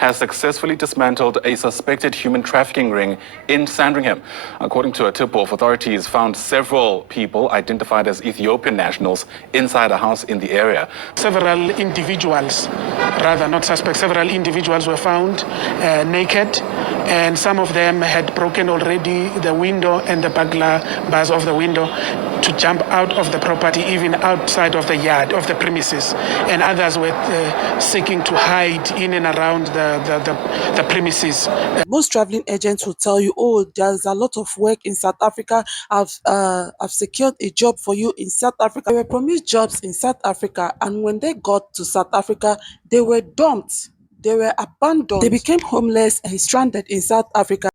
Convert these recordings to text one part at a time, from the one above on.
has successfully dismantled a suspected human trafficking ring in Sandringham. According to a tip-off, authorities found several people identified as Ethiopian nationals inside a house in the area. Several individuals, rather not suspects, several individuals were found naked, and some of them had broken already the window and the burglar bars of the window to jump out of the property, even outside of the yard, of the premises. And others were seeking to hide in and around the premises. Most traveling agents will tell you, oh, there's a lot of work in South Africa. I've secured a job for you in South Africa. They were promised jobs in South Africa, and when they got to South Africa, they were dumped. They were abandoned. They became homeless and stranded in South Africa.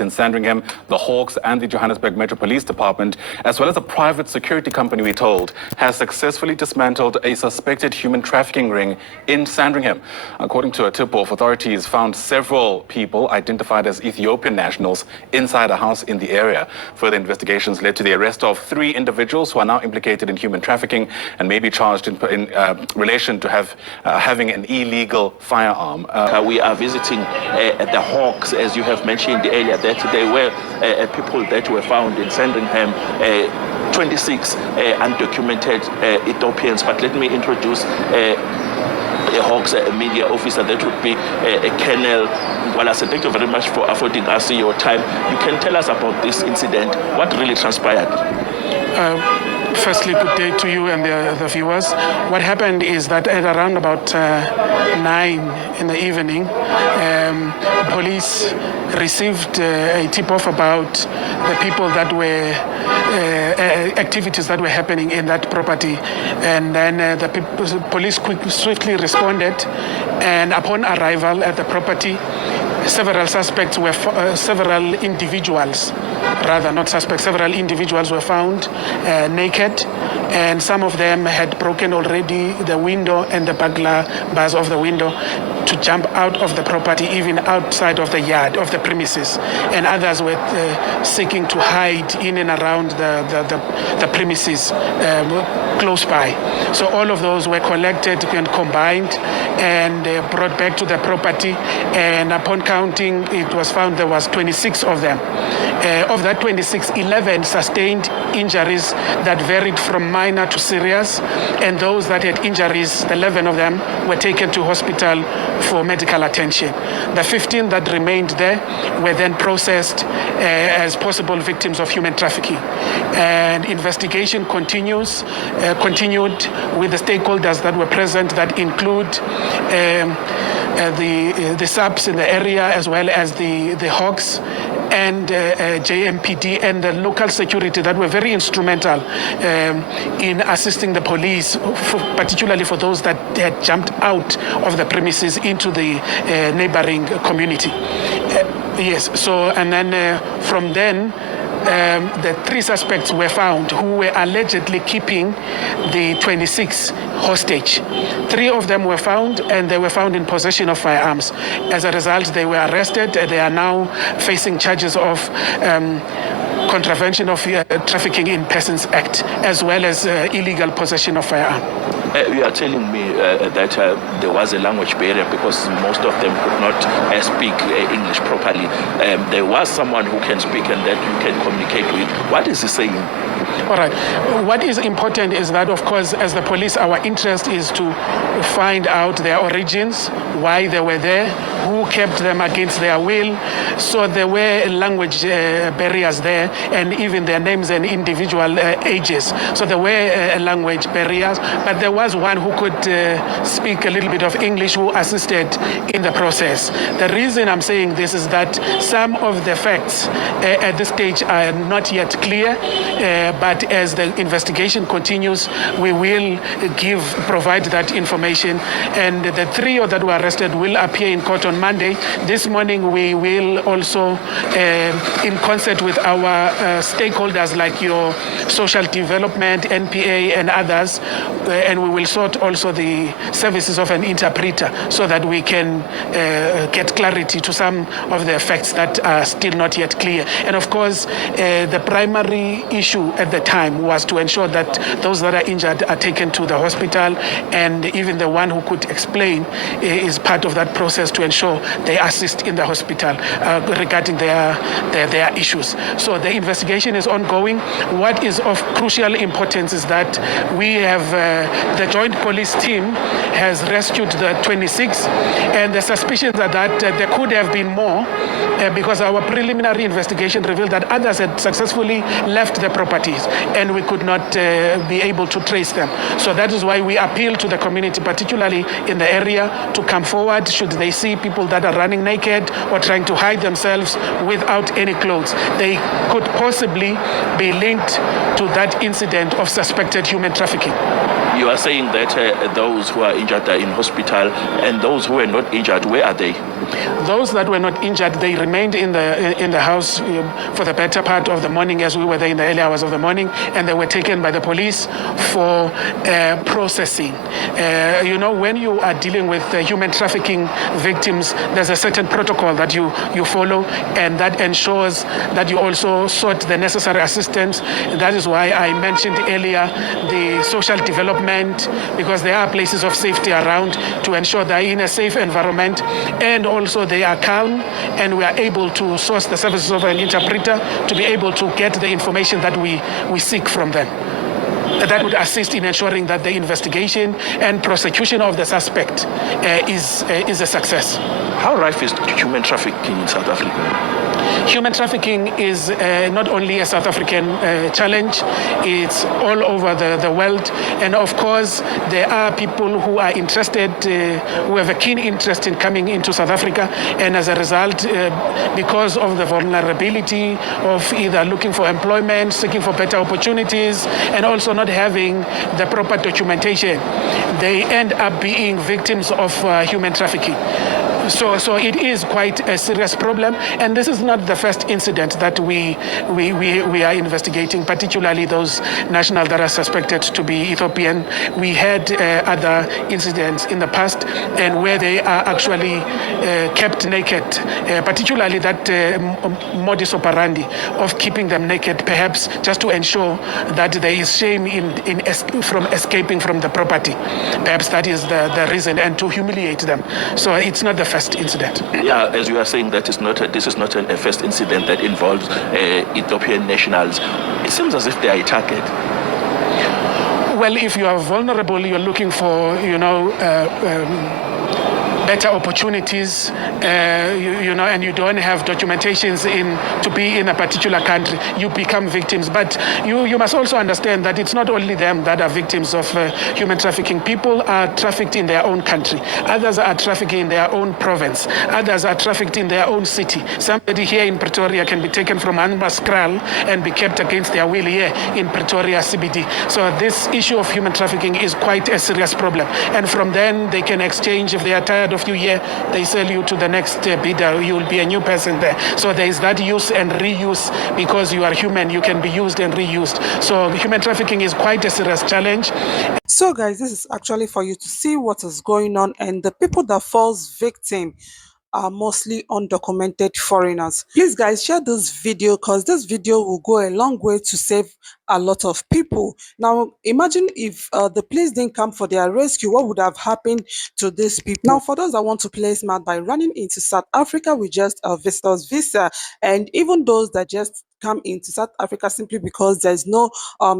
In Sandringham, the Hawks and the Johannesburg Metro Police Department, as well as a private security company, we're told, has successfully dismantled a suspected human trafficking ring in Sandringham. According to a tip-off, authorities found several people identified as Ethiopian nationals inside a house in the area. Further investigations led to the arrest of 3 individuals who are now implicated in human trafficking and may be charged in relation to having an illegal firearm. We are visiting the Hawks, as you have mentioned earlier. That there were people that were found in Sandringham, 26 undocumented Ethiopians. But let me introduce a Hawks media officer. That would be a Colonel. Well, I said, thank you very much for affording us your time. You can tell us about this incident. What really transpired? Firstly, good day to you and the viewers. What happened is that at around about 9 in the evening, police received a tip-off about the people that were, activities that were happening in that property. And then the police swiftly responded, and upon arrival at the property, several individuals, rather not suspects, several individuals were found naked, and some of them had broken already the window and the burglar bars of the window to jump out of the property, even outside of the yard, of the premises. And others were seeking to hide in and around the premises close by. So all of those were collected and combined and brought back to the property, and upon counting, it was found there was 26 of them. Of that 26, 11 sustained injuries that varied from minor to serious, and those that had injuries, the 11 of them, were taken to hospital for medical attention. The 15 that remained there were then processed as possible victims of human trafficking. And investigation continued with the stakeholders that were present, that include the subs in the area, as well as the Hawks and JMPD and the local security that were very instrumental in assisting the police, particularly for those that had jumped out of the premises into the neighboring community. Yes, so, and then from then, the 3 suspects were found who were allegedly keeping the 26 hostage. 3 of them were found, and they were found in possession of firearms. As a result, they were arrested. They are now facing charges of contravention of Trafficking in Persons Act, as well as illegal possession of firearm. You are telling me that there was a language barrier because most of them could not speak English properly. There was someone who can speak and that you can communicate with. What is he saying? All right. What is important is that, of course, as the police, our interest is to find out their origins, why they were there, who kept them against their will. So there were language barriers there, and even their names and individual ages. So there were language barriers, but there was one who could speak a little bit of English who assisted in the process. The reason I'm saying this is that some of the facts at this stage are not yet clear, but as the investigation continues, we will provide that information, and the 3 that were arrested will appear in court on on Monday. This morning we will also, in concert with our stakeholders like your social development, NPA and others, and we will sort also the services of an interpreter so that we can get clarity to some of the facts that are still not yet clear. And of course, the primary issue at the time was to ensure that those that are injured are taken to the hospital, and even the one who could explain is part of that process to ensure they assist in the hospital regarding their issues. So the investigation is ongoing. What is of crucial importance is that we have the joint police team has rescued the 26, and the suspicions are that there could have been more because our preliminary investigation revealed that others had successfully left the properties and we could not be able to trace them. So that is why we appeal to the community, particularly in the area, to come forward should they see people that are running naked or trying to hide themselves without any clothes. They could possibly be linked to that incident of suspected human trafficking. You are saying that those who are injured are in hospital, and those who were not injured, where are they? Those that were not injured, they remained in the house for the better part of the morning, as we were there in the early hours of the morning, and they were taken by the police for processing. When you are dealing with human trafficking victims, there's a certain protocol that you follow, and that ensures that you also sought the necessary assistance. That is why I mentioned earlier the social development, because there are places of safety around to ensure they're in a safe environment, and also they are calm, and we are able to source the services of an interpreter to be able to get the information that we seek from them. That would assist in ensuring that the investigation and prosecution of the suspect is a success. How rife is human trafficking in South Africa? Human trafficking is not only a South African challenge, it's all over the world. And of course, there are people who are interested, who have a keen interest in coming into South Africa. And as a result, because of the vulnerability of either looking for employment, seeking for better opportunities, and also not having the proper documentation, they end up being victims of human trafficking. So it is quite a serious problem, and this is not the first incident that we are investigating, particularly those nationals that are suspected to be Ethiopian. We had other incidents in the past, and where they are actually kept naked, particularly that modus operandi of keeping them naked, perhaps just to ensure that there is shame from escaping from the property. Perhaps that is the reason, and to humiliate them. So it's not the first incident. Yeah, as you are saying, this is not a first incident that involves Ethiopian nationals. It seems as if they are a target. Well, if you are vulnerable, you're looking for, better opportunities, and you don't have documentations to be in a particular country, you become victims. But you must also understand that it's not only them that are victims of human trafficking. People are trafficked in their own country. Others are trafficked in their own province. Others are trafficked in their own city. Somebody here in Pretoria can be taken from Arrèstèd and be kept against their will here in Pretoria CBD. So this issue of human trafficking is quite a serious problem. And from then they can exchange, if they are tired of you here, they sell you to the next bidder. You will be a new person there. So there is that use and reuse. Because you are human, you can be used and reused. So human trafficking is quite a serious challenge. So guys, this is actually for you to see what is going on, and the people that falls victim are mostly undocumented foreigners. Please guys, share this video, because this video will go a long way to save a lot of people. Now imagine if the police didn't come for their rescue, what would have happened to these people? Now for those that want to play smart by running into South Africa with just a visitor's visa, and even those that just come into South Africa simply because there's no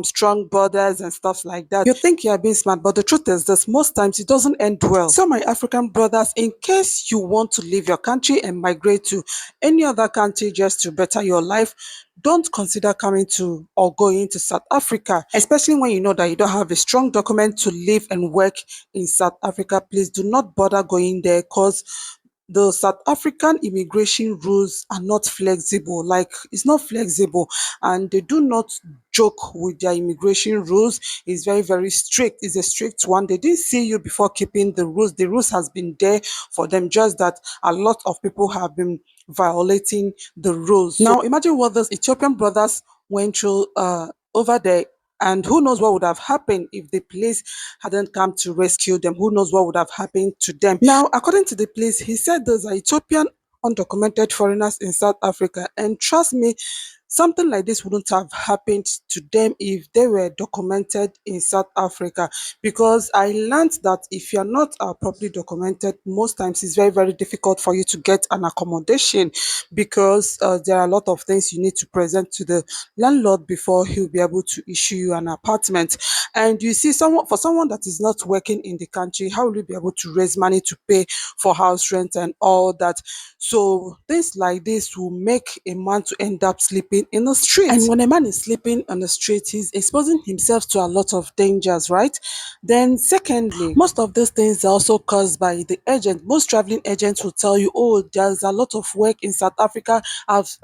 strong borders and stuff like that, you think you are being smart, but the truth is this: most times it doesn't end well. So my African brothers, in case you want to leave your country and migrate to any other country just to better your life, don't consider coming to or going to South Africa, especially when you know that you don't have a strong document to live and work in South Africa. Please do not bother going there, because the South African immigration rules are not flexible. Like, it's not flexible, and they do not joke with their immigration rules. It's very, very strict. It's a strict one. They didn't see you before keeping the rules. The rules has been there for them, just that a lot of people have been violating the rules. Now imagine what those Ethiopian brothers went through over there, and who knows what would have happened if the police hadn't come to rescue them. Who knows what would have happened to them. Now, according to the police, he said those are Ethiopian undocumented foreigners in South Africa, and trust me, something like this wouldn't have happened to them if they were documented in South Africa, because I learned that if you're not properly documented, most times it's very, very difficult for you to get an accommodation, because there are a lot of things you need to present to the landlord before he'll be able to issue you an apartment. And you see, someone that is not working in the country, how will you be able to raise money to pay for house rent and all that? So things like this will make a man to end up sleeping in the street. And when a man is sleeping on the street, he's exposing himself to a lot of dangers, right? Then secondly, most of these things are also caused by the agent. Most traveling agents will tell you, oh, there's a lot of work in South Africa. I've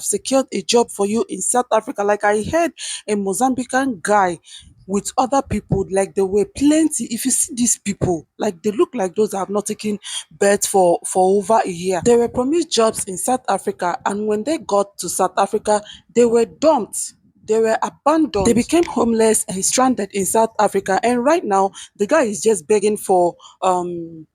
secured a job for you in South Africa. Like I heard a Mozambican guy with other people, like there were plenty. If you see these people, like they look like those that have not taken birth for over a year. They were promised jobs in South Africa, and when they got to South Africa, they were dumped. They were abandoned. They became homeless and stranded in South Africa. And right now, the guy is just begging for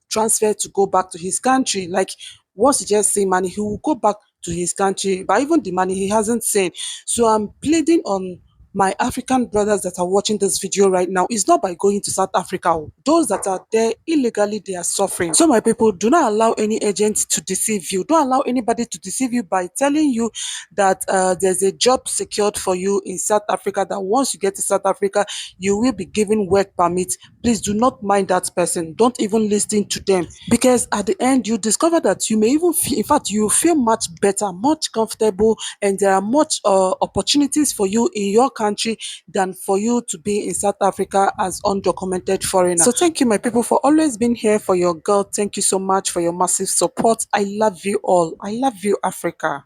transfer to go back to his country. Like once he just see money, he will go back to his country. But even the money he hasn't seen. So I'm pleading on my African brothers that are watching this video right now. Is not by going to South Africa. Those that are there illegally, they are suffering. So my people, do not allow any agent to deceive you. Don't allow anybody to deceive you by telling you that there's a job secured for you in South Africa, that once you get to South Africa, you will be given work permit. Please do not mind that person. Don't even listen to them, because at the end, you discover that you may even feel, in fact, you feel much better, much comfortable, and there are much opportunities for you in your country than for you to be in South Africa as undocumented foreigner. So thank you, my people, for always being here for your girl. Thank you so much for your massive support. I love you all. I love you, Africa.